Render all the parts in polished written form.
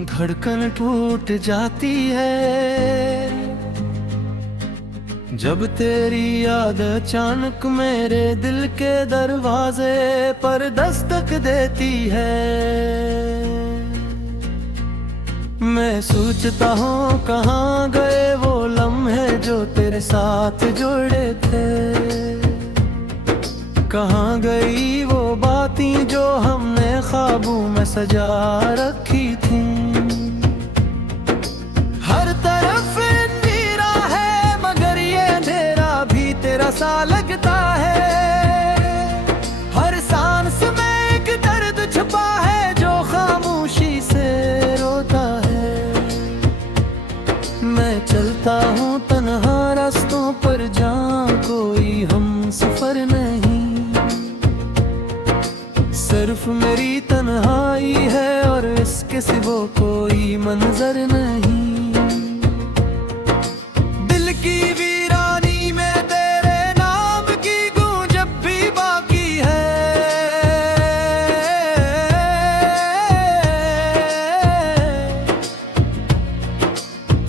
धड़कन टूट जाती है जब तेरी याद अचानक मेरे दिल के दरवाजे पर दस्तक देती है। मैं सोचता हूँ कहाँ गए वो लम्हे जो तेरे साथ जुड़े थे, कहाँ गई वो बातें जो हमने ख्वाबों में सजा रखी थी। हर तरफ अंधेरा है मगर ये अंधेरा भी तेरा सा लगता है। हर सांस में एक दर्द छुपा है जो खामोशी से रोता है। मैं चलता हूँ तन्हा रास्तों पर जहाँ कोई हम सफर नहीं, सिर्फ मेरी तन्हाई है और इसके सिवा कोई मंजर नहीं। दिल की वीरानी में तेरे नाम की गूंज अब भी बाकी है।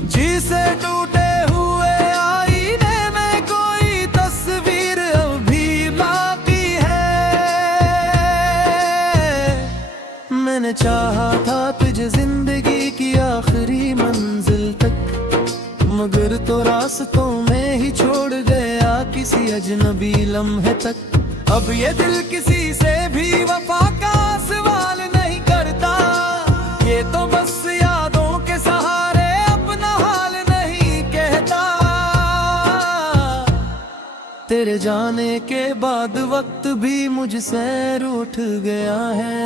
जी से टूटे हुए आईने में कोई तस्वीर अब भी बाकी है। मैंने चाहा था तुझे जिंदगी की आखिरी मंजिल तक, मगर तो रास्तों में ही छोड़ गया किसी अजनबी लम्हे तक। अब ये दिल किसी से भी वफा का सवाल नहीं करता, ये तो बस यादों के सहारे अपना हाल नहीं कहता। तेरे जाने के बाद वक्त भी मुझसे रूठ गया है।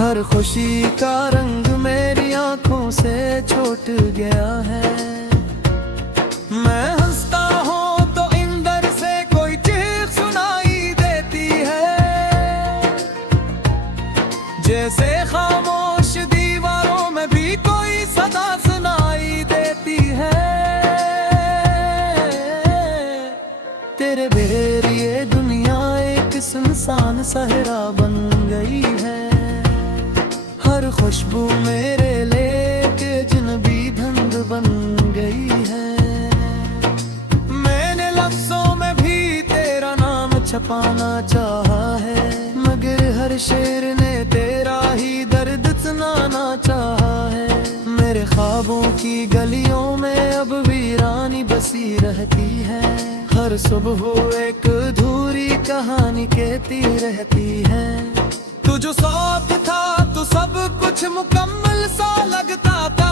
हर खुशी का रंग मेरी आंखों से छूट गया है। मैं हंसता हूँ तो इंदर से कोई चीख सुनाई देती है, जैसे खामोश दीवारों में भी कोई सदा सुनाई देती है। तेरे बगैर ये दुनिया एक सुनसान सहरा बन गई है। हर खुशबू मेरे लेके अजनबी धुंध बन गई है। मैंने लफ्जों में भी तेरा नाम छपाना चाहा है, मगर हर शेर ने तेरा ही दर्द सुनाना चाहा है। मेरे ख्वाबों की गलियों में अब वीरानी बसी रहती है। हर सुबह एक अधूरी कहानी कहती रहती है। तू जो साथ था तो सब कुछ मुकम्मल सा लगता था,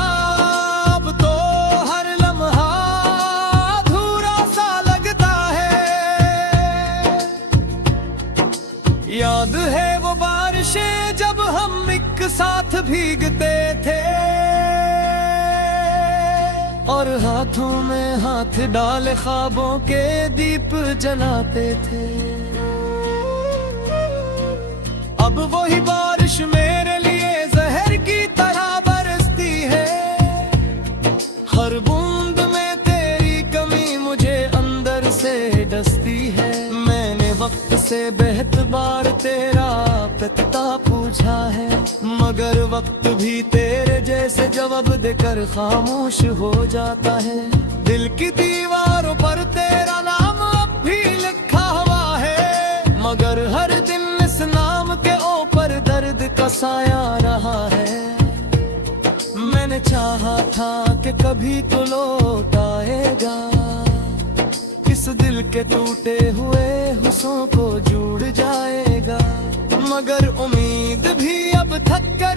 अब तो हर लम्हा अधूरा सा लगता है। याद है वो बारिशें जब हम एक साथ भीगते थे और हाथों में हाथ डाल ख्वाबों के दीप जलाते थे। अब वही बारिश मेरे लिए जहर की तरह बरसती है। हर बूंद में तेरी कमी मुझे अंदर से डसती है। मैंने वक्त से बेहतर तेरा पता पूछा है, मगर वक्त भी तेरे जैसे जवाब देकर खामोश हो जाता है। दिल की दीवारों पर तेरा नाम अब भी लिखा हुआ है, मगर हर दिन इस नाम के ऊपर दर्द का साया रहा है। मैंने चाहा था कि कभी तो लौट आएगा, इस दिल के टूटे हुए हुस्सों को जुड़ जाएगा। मगर उम्मीद भी अब थक कर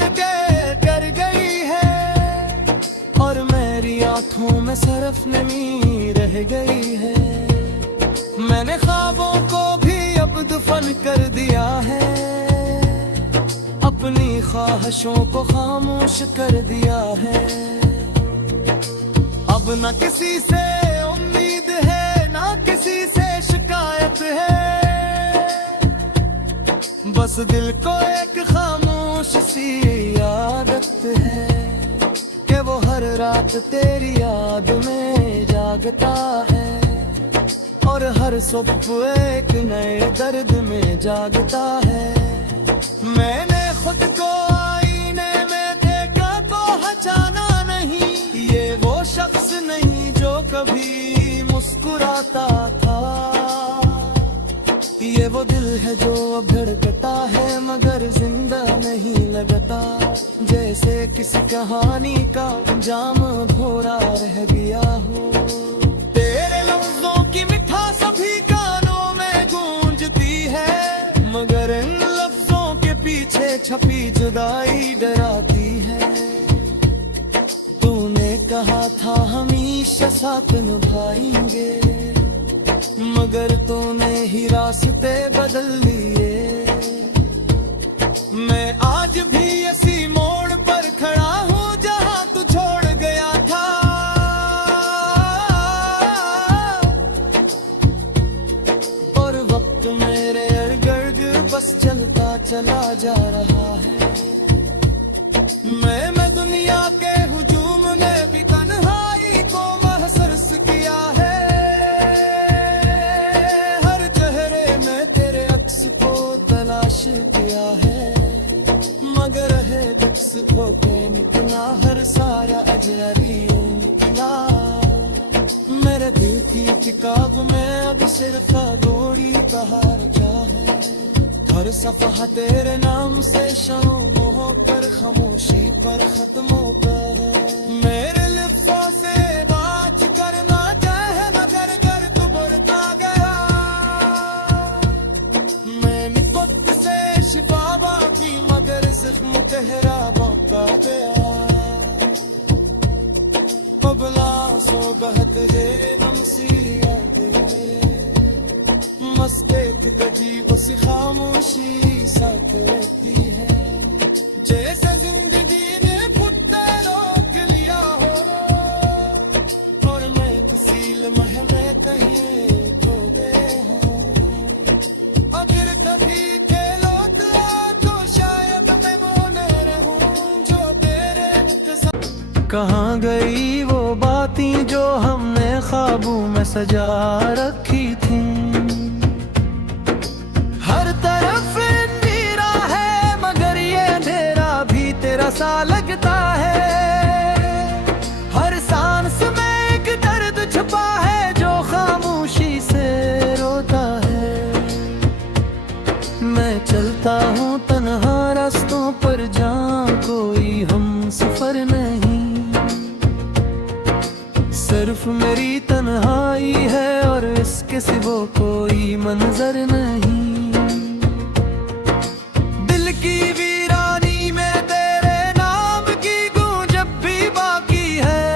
गई है और मेरी आंखों में सिर्फ नमी रह गई है। मैंने ख्वाबों को भी अब दफन कर दिया है, अपनी ख्वाहिशों को खामोश कर दिया है। अब न किसी से उम्मीद है ना किसी से शिकायत है, बस दिल को एक खामोश सी आदत है कि वो हर रात तेरी याद में जागता है और हर सुबह एक नए दर्द में जागता है। मैंने खुद को ये वो दिल है जो अब धड़कता है मगर जिंदा नहीं लगता, जैसे किसी कहानी का अंजाम अधूरा रह गया हो। तेरे लफ्जों की मिठास सभी कानों में गूंजती है, मगर इन लफ्जों के पीछे छपी जुदाई डराती है। तूने कहा था हमेशा साथ निभाएंगे, मगर तूने ही रास्ते बदल लिए। मैं आज भी इसी मोड़ पर खड़ा हूँ जहाँ तू छोड़ गया था। और वक्त मेरे अर्द-गिर्द बस चलता चला जा रहा है। मैं दुनिया के हुजूम ने भी तन्हाई को महसूस किया है। किया है मगर है दुख होके निकला, हर सारा अजनबी निकला। मेरे दिल की किताब में अब सिर्फ गोरी कहार क्या है। हर सफ़हा तेरे नाम से शर्म होकर खामोशी पर खत्म होता है। मेरे लिप्सों से बात करना चाहे मगर कर तू बढ़ता गया। मैंने खुद से शिफा की मगर जख्म गहरा बहता गया। बबला सो बहत है नमसिया मस्के की गजी उस खामोशी साथ रहती है। जैसे जिंदगी ने खुद रोक लिया हो और मैं किसी लम्हे में कहीं खो गए हूँ। अगर कभी खेलो तो शायद मैं वो न रहूं जो तेरे इंतज़ार। कहाँ गई वो बातें जो हमने ख्वाबों में सजा रखी थी। हर तरफ अंधेरा है मगर ये अंधेरा भी तेरा सा लगता है। हर सांस में एक दर्द छुपा है जो खामोशी से रोता है। मैं चलता हूँ तन्हा रास्तों पर जहाँ कोई हम सफर नहीं। सिर्फ मेरी तन्हाई है और इसके सिवा कोई मंजर नहीं। दिल की वीरानी में तेरे नाम की गूंज अब भी बाकी है।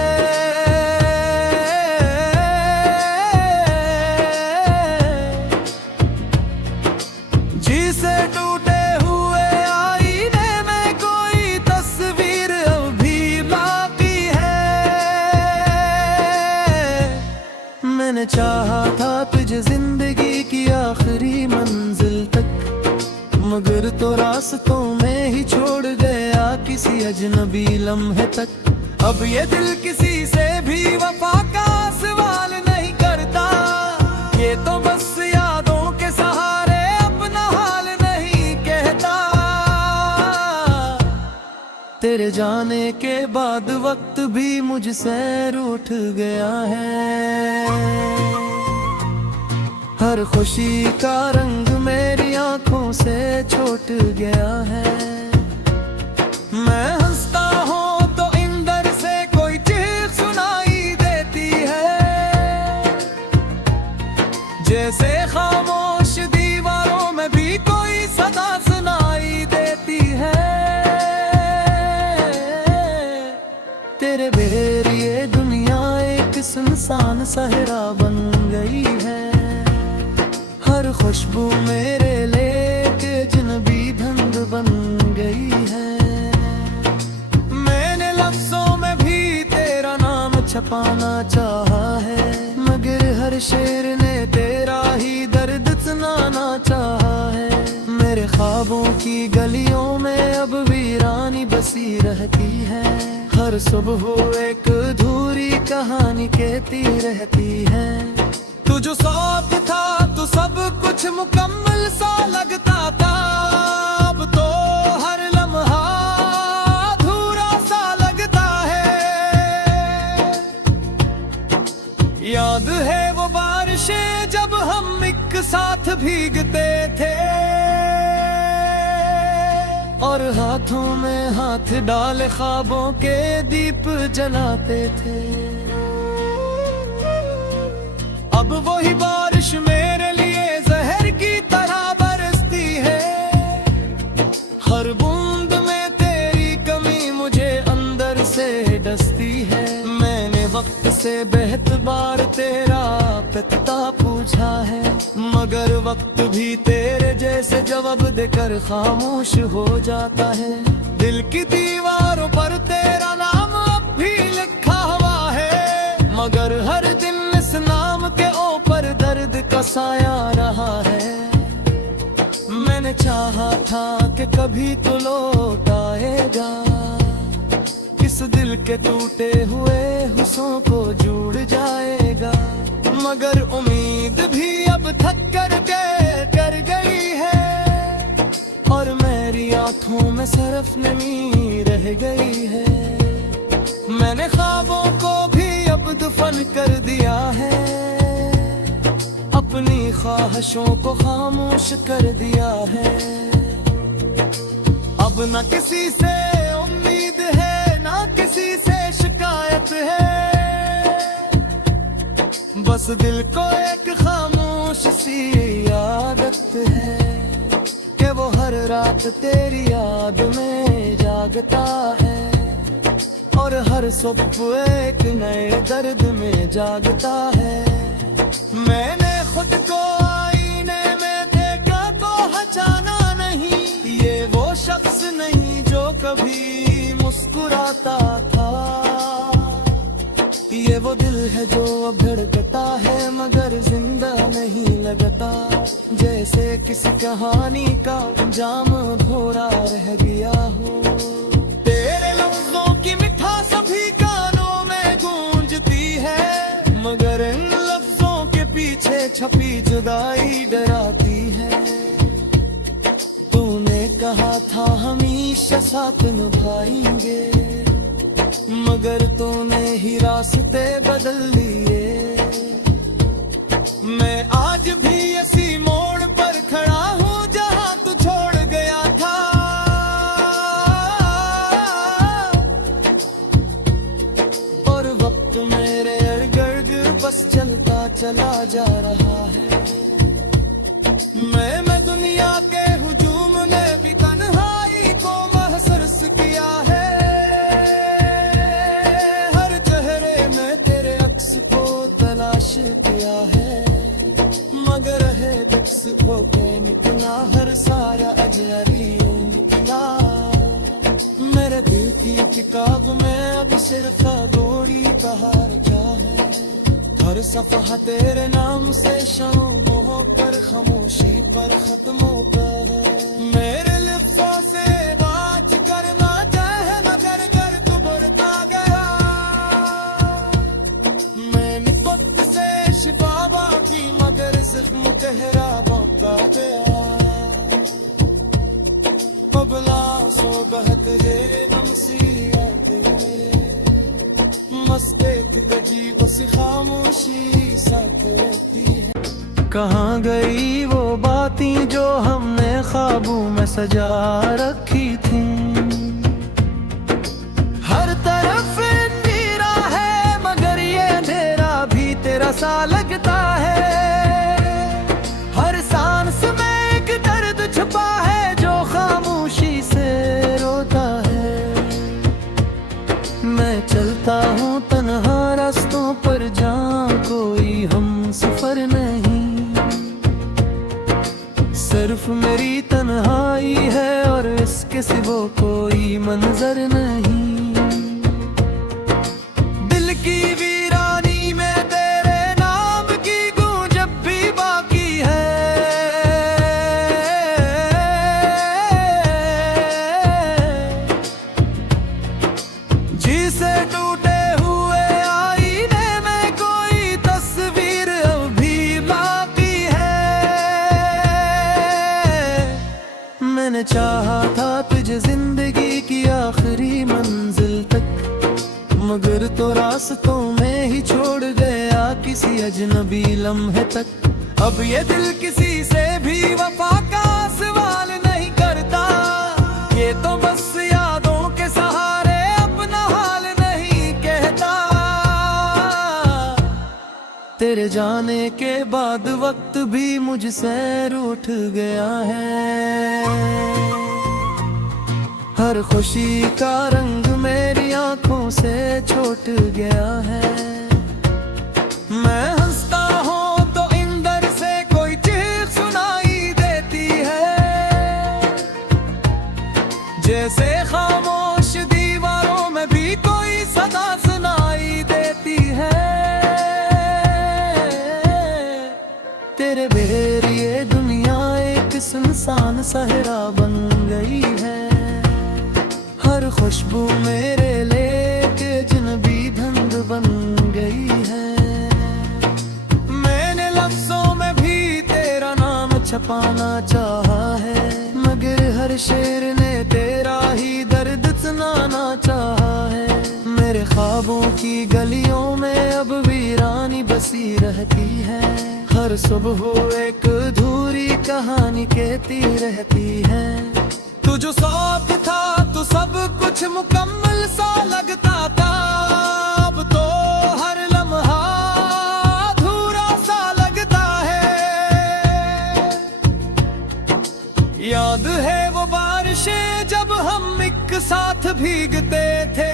जिसे टूटे हुए आईने में कोई तस्वीर अब भी बाकी है। मैंने चाहा था तुझे जिंदगी की आखिरी मंजिल तक, मगर तो रास्तों में ही छोड़ गया किसी अजनबी लम्हे तक। अब ये दिल किसी से भी वफा का सवाल नहीं करता। ये तो बस यादों के सहारे अपना हाल नहीं कहता। तेरे जाने के बाद वक्त भी मुझसे रूठ गया है। हर खुशी का रंग मेरी आंखों से छूट गया है। मैं हंसता हूँ तो इंदर से कोई चीख सुनाई देती है। जैसे खामोश दीवारों में भी कोई सदा सुनाई देती है। तेरे बगैर ये दुनिया एक सुनसान सहरा बन गई है। हर खुशबू मेरे लेके अजनबी धुंध बन गई है। मैंने लफ्जों में भी तेरा नाम छपाना चाहा है, मगर हर शेर ने तेरा ही दर्द सुनाना चाहा है। मेरे ख्वाबों की गलियों में अब वीरानी बसी रहती है। हर सुबह एक अधूरी कहानी कहती रहती है। तू जो साथ था तो सब कुछ मुकम्मल सा लगता था। अब तो हर लम्हा अधूरा सा लगता है। याद है वो बारिशें जब हम एक साथ भीगते थे और हाथों में हाथ डाल ख्वाबों के दीप जलाते थे। अब वही बारिश मेरे लिए जहर की तरह बरसती है, हर बूंद में तेरी कमी मुझे अंदर से डसती है। मैंने वक्त से बेहतबार तेरा पता पूछा है, मगर वक्त भी तेरे जैसे जवाब देकर खामोश हो जाता है। दिल की दीवारों पर तेरा नाम अब भी लिखा हुआ है, मगर हर दिन इस नाम के ऊपर दर्द का साया रहा है। मैंने चाहा था कि कभी तो लौट आएगा, इस दिल के टूटे हुए हुस्सों को जुड़ जाएगा, मगर उम्मीद भी अब थक कर गई है और मेरी आंखों में सिर्फ नमी रह गई है। मैंने ख्वाबों को भी अब दफन कर दिया है, अपनी ख्वाहिशों को खामोश कर दिया है। अब न किसी से उम्मीद है, ना किसी से शिकायत है, बस दिल को एक खामोश सी आदत है कि वो हर रात तेरी याद में जागता है और हर सुबह एक नए दर्द में जागता है। मैंने खुद को आईने में देखा तो पहचाना नहीं, ये वो शख्स नहीं जो कभी मुस्कुराता था। ये वो दिल है जो अब धड़कता है मगर जिंदा नहीं लगता, जैसे किसी कहानी का जाम भोरा रह गया हो। तेरे लफ्जों की मिठास सभी कानों में गूंजती है, मगर इन लफ्जों के पीछे छपी जुदाई डराती है। तूने कहा था हमेशा साथ निभाएंगे, मगर तूने ही रास्ते बदल लिए। मैं आज भी इसी मोड़ पर खड़ा हूँ जहाँ तू छोड़ गया था, और वक्त मेरे इर्द-गिर्द बस चलता चला जा रहा है। मैं दुनिया के हुजूम ने भी तन्हाई को महसूस किया है, किया है, मगर है बक्स होके निकला हर सारा अजनबी निकला। मेरे दिल की किताब में अब सिर्फ गोरी कहार क्या है, हर सफ़हा तेरे नाम से शाम होकर खामोशी पर खत्म होता है। मेरे लिप्सों से बात करना चाहे मगर कर तू बढ़ता गया, मैंने वक्त से शिफा बाकी मगर जख्म गहरा बढ़ता गया। बबला सो बहत रे नमसियाते मस्ते की गजी उस खामोशी साथ रहती है। कहाँ गई वो बातें जो हमने ख्वाबों में सजा रखी थी, हर तरफ अंधेरा है मगर ये अंधेरा भी तेरा सा लगता है। हर सांस में एक दर्द छुपा है जो खामोशी से रोता है। मैं चलता हूँ तन्हा रास्तों पर जहाँ कोई हम सफर नहीं, सिर्फ मेरी तन्हाई है और इसके सिवा कोई मंजर नहीं। दिल की वीरानी में तेरे नाम की गूंज अब भी बाकी है, जिसे टूटे हुए आईने में कोई तस्वीर अब भी बाकी है। मैंने चाहा था तुझे जिंदगी की आखिरी मंजिल तक, मगर तो रास्तों में ही छोड़ गया किसी अजनबी लम्हे तक। अब ये दिल किसी से भी वफा का सवाल नहीं करता, ये तो बस यादों के सहारे अपना हाल नहीं कहता। तेरे जाने के बाद वक्त भी मुझसे रूठ गया है, हर खुशी का रंग मेरी आंखों से छूट गया है। मैं हंसता हूँ तो इंदर से कोई चीख सुनाई देती है, जैसे खामोश दीवारों में भी कोई सदा सुनाई देती है। तेरे बगैर ये दुनिया एक सुनसान सहरा बन गई है, हर खुशबू मेरे लेके जिनबी धंध बन गई है। मैंने लफ्जों में भी तेरा नाम छपाना चाहा है, मगर हर शेर ने तेरा ही दर्द सुनाना चाहा है। मेरे ख्वाबों की गलियों में अब वीरानी बसी रहती है, हर सुबह एक अधूरी कहानी कहती रहती है। तू जो साथ था तो सब कुछ मुकम्मल सा लगता था, अब तो हर लम्हा अधूरा सा लगता है। याद है वो बारिशें जब हम एक साथ भीगते थे,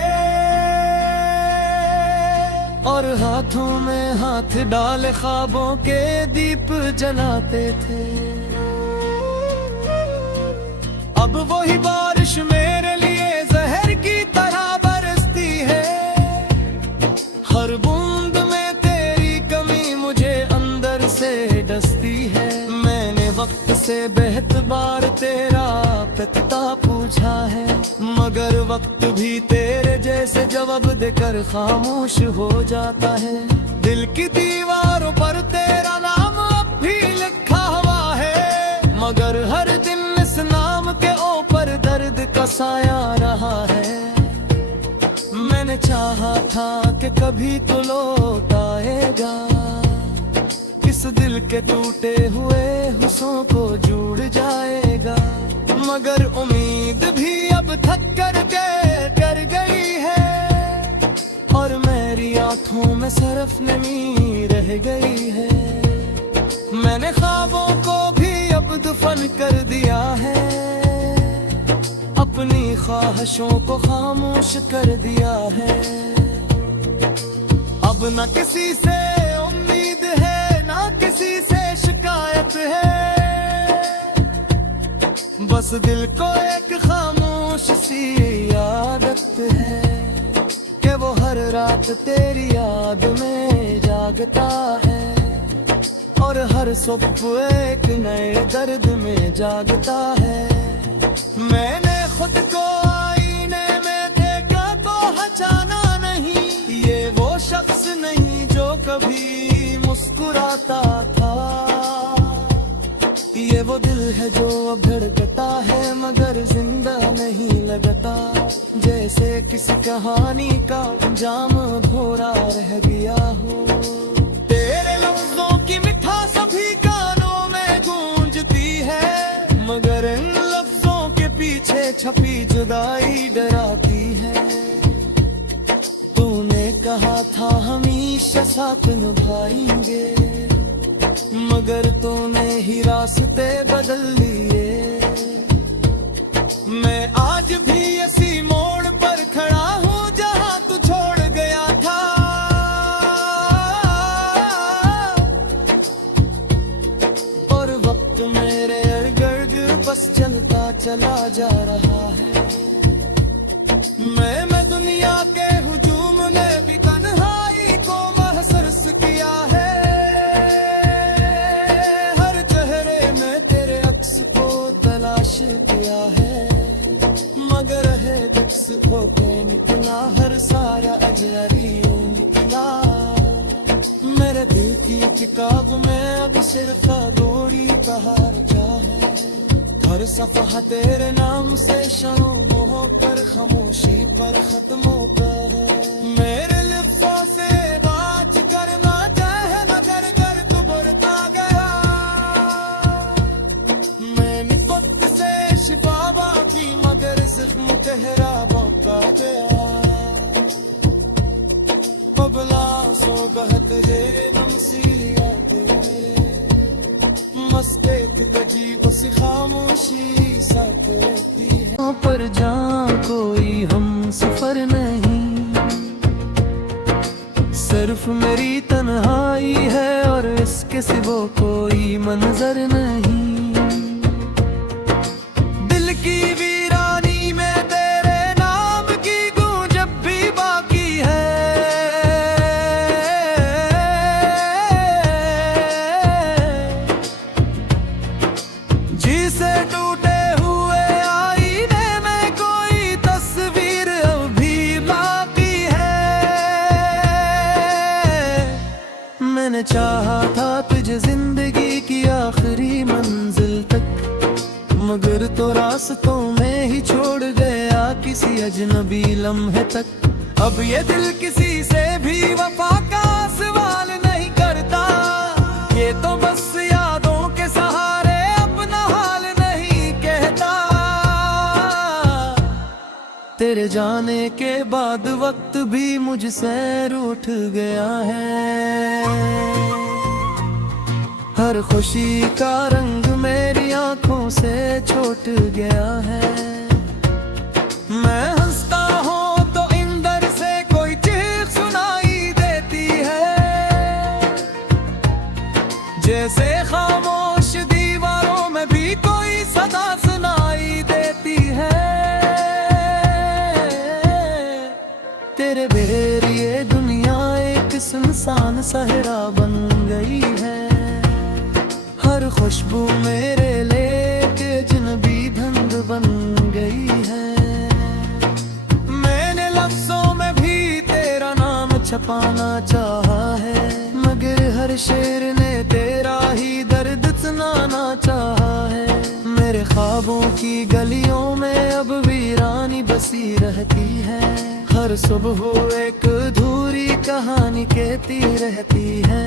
और हाथों में हाथ डाल ख्वाबों के दीप जलाते थे। अब वही बारिश मेरे लिए जहर की तरह बरसती है, हर बूंद में तेरी कमी मुझे अंदर से डसती है। मैंने वक्त से बेहतर तेरा पता पूछा है, मगर वक्त भी तेरे जैसे जवाब देकर खामोश हो जाता है। दिल की दीवारों पर तेरा नाम अब भी लिखा हुआ है, मगर हर दिन इस नाम के ऊपर दर्द का साया रहा है। मैंने चाहा था कि कभी तो लौट आएगा, इस दिल के टूटे हुए हुस्सों को जुड़ जाएगा, मगर उम्मीद भी अब थक कर गई है, और मेरी आंखों में सिर्फ नमी रह गई है। मैंने ख्वाबों को भी अब दफन कर दिया है, अपनी ख्वाहिशों को खामोश कर दिया है। अब न किसी से उम्मीद है, ना किसी से शिकायत है, बस दिल को एक खामोश सी आदत है कि वो हर रात तेरी याद में जागता है, और हर सुबह एक नए दर्द में जागता है। मैंने खुद को आईने में देखा तो पहचाना नहीं, ये वो शख्स नहीं जो कभी मुस्कुराता था, ये वो दिल है जो अब धड़कता है मगर जिंदा नहीं लगता, जैसे किसी कहानी का अंजाम भोरा रह गया हो। तेरे लफ्जों की मिठास सभी कानों में गूंजती है, मगर इन लफ्जों के पीछे छपी जुदाई डराती है। तूने कहा था हमेशा साथ निभाएंगे, मगर तूने ही रास्ते बदल लिए। मैं आज भी इसी मोड़ पर खड़ा हूँ जहाँ तू छोड़ गया था, और वक्त मेरे इर्द गिर्द बस चलता चला जा रहा है। मैं दुनिया के हुजूम ने भी तन्हाई को महसूस किया है, हर चेहरे में तेरे अक्स को तलाश किया है, मगर है दुख्स होके निकला हर सारा अजनबी निकला। मेरे दिल की किताब में अब सिर्फ गोरी कहार क्या है, हर सफ़हा तेरे नाम से शाम होकर खामोशी पर खत्म होता है। मेरे लिप्सों से बात करना चाहे मगर कर तू बढ़ता गया, चेहरा मौका गया बबला सो बहत है नमसीलिया मस्ते गजी उस खामोशी सा कहती है पर जा कोई हम सफर नहीं सिर्फ मेरी तन्हाई है और इसके सिवा कोई मंजर नहीं दिल की वीरानी में तेरे नाम की गूंज अब भी बाकी है जिसे टूटे हुए आईने में कोई तस्वीर अब भी बाकी है मैंने चाहा था तुझे जिंदगी की आखिरी मंजिल तक मगर तो रास्तों में ही छोड़ गया किसी अजनबी लम्हे तक अब ये दिल किसी से भी वफा का सवाल नहीं करता ये तो बस यादों के सहारे अपना हाल नहीं कहता तेरे जाने के बाद वक्त भी मुझसे रूठ गया है हर खुशी का रंग मेरी आंखों से छूट गया है मैं हंसता हूँ तो इंदर से कोई चीख सुनाई देती है जैसे खामोश दीवारों में भी कोई सदा सुनाई देती है तेरे बगैर ये दुनिया एक सुनसान सहरा बन गई है हर खुशबू मेरे लेके अजनबी धुंध बन गई है मैंने लफ्जों में भी तेरा नाम छपाना चाहा है मगर हर शेर ने तेरा ही दर्द सुनाना चाहा है मेरे ख्वाबों की गलियों में अब वीरानी बसी रहती है हर सुबह एक अधूरी कहानी कहती रहती है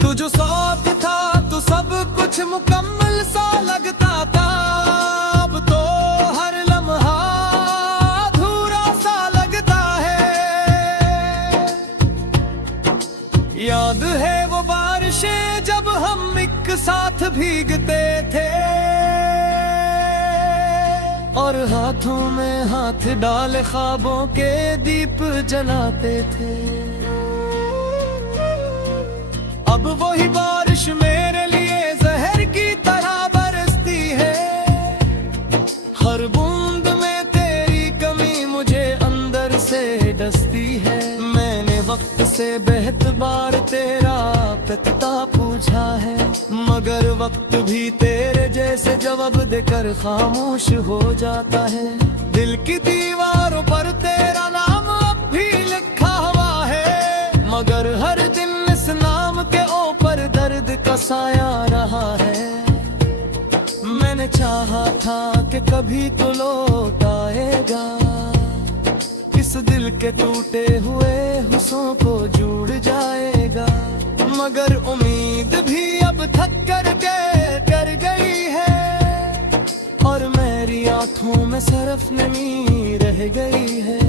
तू जो साथ था तो सब कुछ मुकम्मल सा लगता था अब तो हर लम्हा अधूरा सा लगता है याद है वो बारिशें जब हम एक साथ भीगते थे और हाथों में हाथ डाल ख्वाबों के दीप जलाते थे अब वही बारिश मेरे लिए जहर की तरह बरसती है हर बूंद में तेरी कमी मुझे अंदर से डसती है मैंने वक्त से बेहतर तेरा पता पूछा है मगर वक्त भी तेरे जैसे जवाब देकर खामोश हो जाता है दिल की दीवारों पर तेरा नाम अब भी लिखा हुआ है मगर हर दिन इस नाम के ऊपर दर्द का साया रहा है मैंने चाहा था कि कभी तो लौट आएगा इस दिल के टूटे हुए हुस्सों को जुड़ जाएगा मगर उम्मीद भी अब थक कर गई है और मेरी आंखों में सिर्फ नमी रह गई है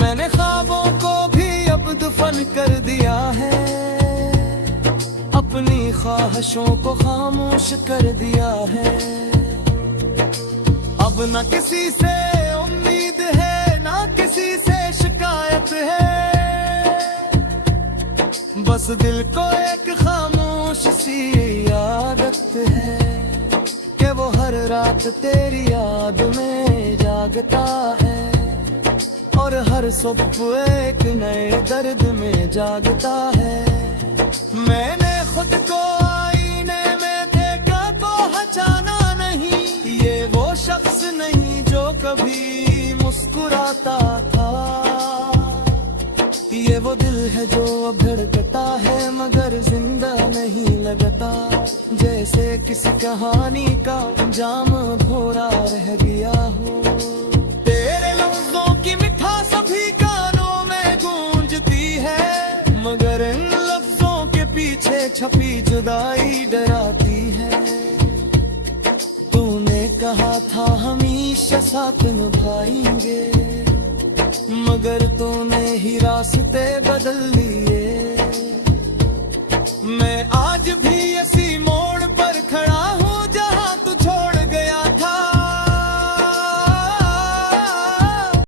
मैंने ख्वाबों को भी अब दफन कर दिया है अपनी ख्वाहिशों को खामोश कर दिया है अब न किसी से उम्मीद है ना किसी से शिकायत है बस दिल को एक खामोश सी आदत है कि वो हर रात तेरी याद में जागता है और हर सुबह एक नए दर्द में जागता है मैंने खुद को आईने में देखा तो पहचाना नहीं ये वो शख्स नहीं जो कभी मुस्कुराता था ये वो दिल है जो अब धड़कता है मगर जिंदा नहीं लगता जैसे किसी कहानी का अंजाम भोरा रह गया हो तेरे लफ्जों की मिठास सभी कानों में गूंजती है मगर इन लफ्जों के पीछे छपी जुदाई डराती है तूने कहा कहा था हमेशा साथ निभाएंगे, मगर तूने ही रास्ते बदल लिए। मैं आज भी